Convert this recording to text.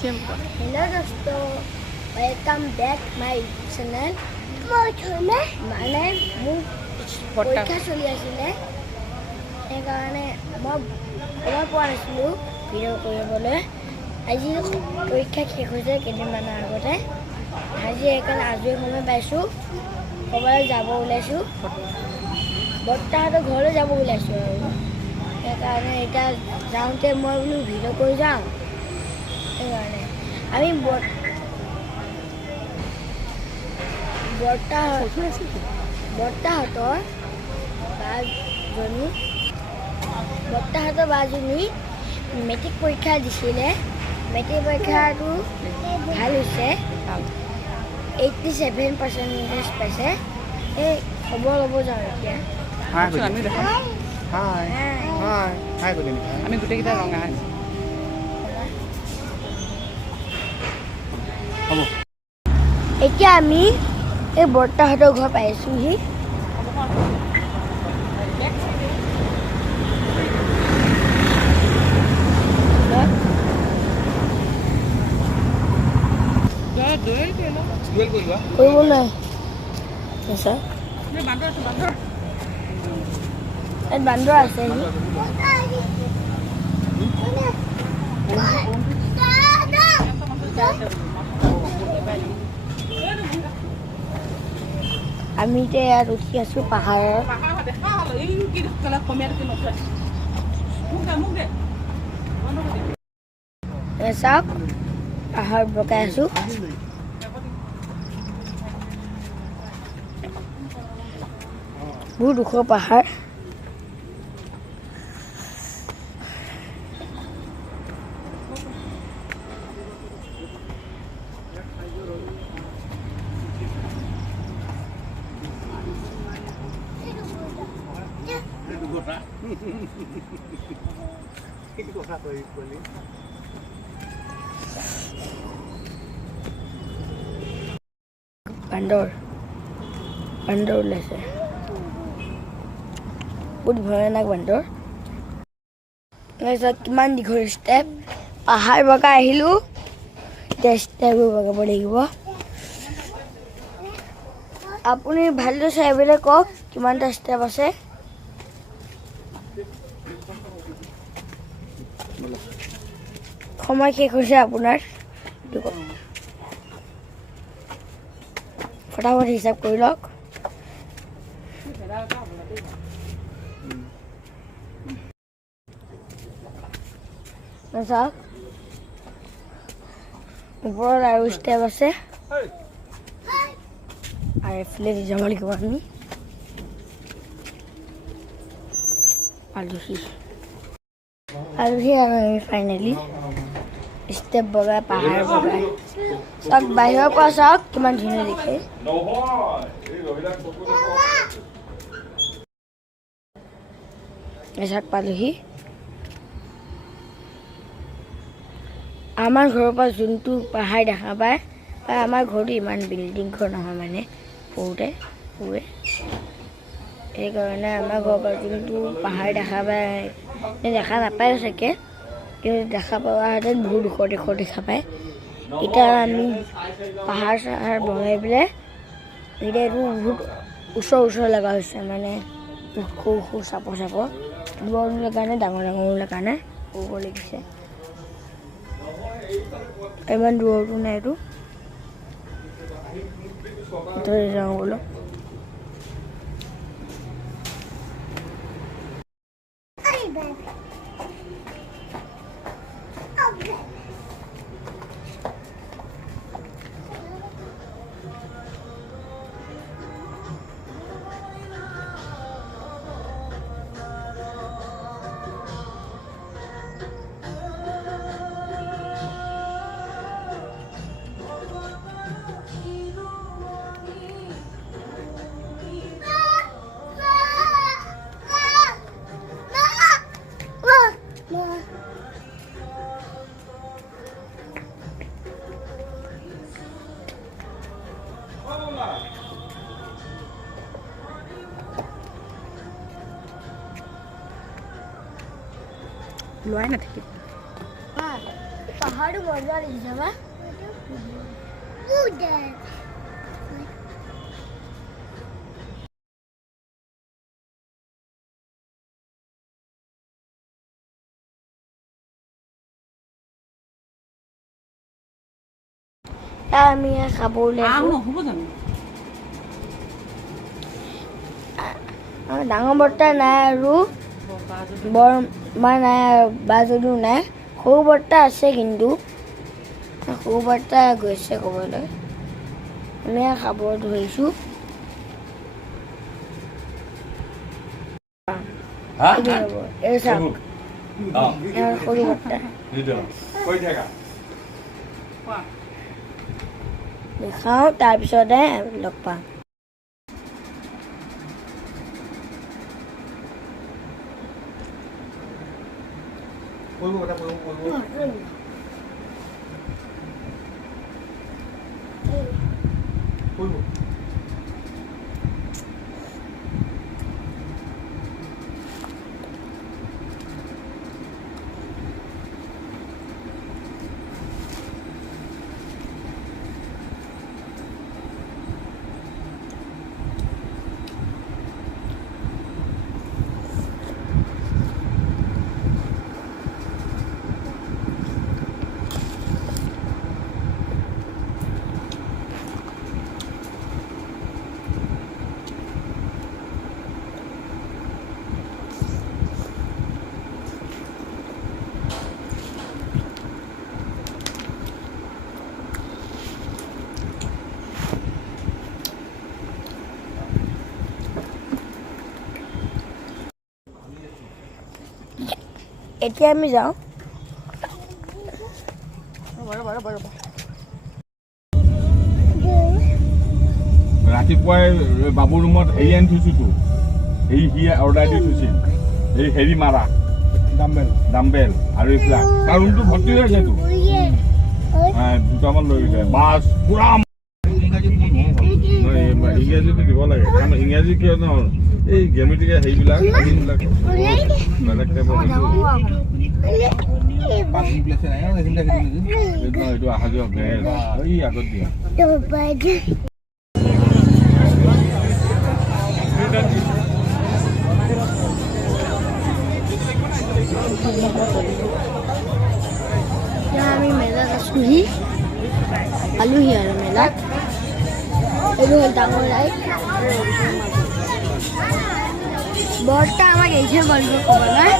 Hello दोस्तों, welcome back my channel. মানে মোৰ পৰীক্ষা চলি আছিলে সেইকাৰণে মই পোৱা নাছিলোঁ ভিডিঅ' কৰিবলৈ। আজি পৰীক্ষা শেষ হৈছে কেইদিনমানৰ আগতে। আজি সেইকাৰণে আজৰি সময় পাইছোঁ, ক'ৰবালৈ যাব ওলাইছোঁ, বৰ্তাহঁতৰ ঘৰলৈ যাব ওলাইছোঁ আৰু সেইকাৰণে এতিয়া যাওঁতে মই বোলো ভিডিঅ' কৰি যাওঁ। সেইকাৰণে আমি বৰ্তাহঁতৰ বাজনী মেট্ৰিক পৰীক্ষা দিছিলে। মেট্ৰিক পৰীক্ষাটো ভাল হৈছে, 87% পাইছে। এই খবৰ ল'ব যাওঁ এতিয়া। আমি গোটেইকেইটা ৰঙা এতিয়া আমি এই বৰ্তাহঁতৰ ঘৰ পাইছোঁহি। কৰিব নাই ইয়াত বান্দৰ আছে। আমি এতিয়া ইয়াত উঠি আছোঁ পাহাৰৰ। চাওক পাহাৰ বগাই আছোঁ। বহুত ওখ পাহাৰ। বান্দৰ ওলাইছে, বহুত ভয়ানক বান্দৰ। কিমান দীঘল ষ্টেপ, পাহাৰ বগাই আহিলোঁ, এতিয়া ষ্টেপবোৰ বগাব লাগিব। আপুনি ভালদৰে চাই পেলাই কওক কিমানটা ষ্টেপ আছে। সময় শেষ হৈছে আপোনাৰ, ফটাফট হিচাপ কৰি লওক। চাওক ওপৰত আৰু ষ্টেপ আছে, আৰু এইফালে দি যাব লাগিব আমি। আলহী আৰু আমি ফাইনেলি ষ্টেপ বগাই পাহাৰ বগাই চাওক। বাহিৰৰ পৰা চাওক কিমান ধুনীয়া দেখে। চাওক পালোহি। আমাৰ ঘৰৰ পৰা যোনটো পাহাৰ দেখা পায়, আমাৰ ঘৰটো ইমান বিল্ডিং ঘৰ নহয়, মানে সৰুৱে সেইকাৰণে আমাৰ ঘৰৰ পৰা যোনটো পাহাৰ দেখা পায়, দেখা নাপায় চাগে, কিন্তু দেখা পোৱাহেঁতেন বহুত ওখ দেখা পায়। এতিয়া আমি পাহাৰ চাহাৰ বগাই পেলাই এতিয়া এইটো বহুত ওচৰ লগা হৈছে, মানে সৰু চাপৰ দূৰৰ কাৰণে ডাঙৰ কাৰণে সৰু লাগিছে। ইমান দূৰতো নাই, এইটো যাওঁ বোলো। লোৱাই নাথাকিব। পাহাড়টো মজা লাগিছে বা আমি খাব ডাঙৰ বৰ্তা নাই আৰু বৰ মা নাই বা যদিও নাই সৰু বৰ্তা আছে কিন্তু সৰু বৰ্তা গৈছে ক'বলৈ আমি খাব ধৰিছোঁ এই চাওক সৰু বৰ্তা দেখাওঁ তাৰপিছতে লগ পাম এতিয়া আমি যাওঁ ৰাতিপুৱাই বাবুৰ ৰুমত হেৰি আনি থৈছোতো সি অৰ্ডাৰ দি থৈছিল এই হেৰি মাৰা ডাম্বেল আৰু এইবিলাক তাৰ ৰুমটো ভৰ্তি হৈ আছেতো দুটামান লৈ গৈছে বাছ পুৰা ইংৰাজীটো দিব লাগে কাৰণ ইংৰাজী কিয় ন এই গেমেটিকে হেৰিবিলাক বেলেগ টাইপৰ এইটো অহা যোৱা বেল এই আগত দিয়া আমি মেলাত আছোহি পালোহি আৰু মেলাত এইটো হ'ল ডাঙৰ লাইট বৰ্তা আমাক এৰিছে গ'ল ক'বলৈ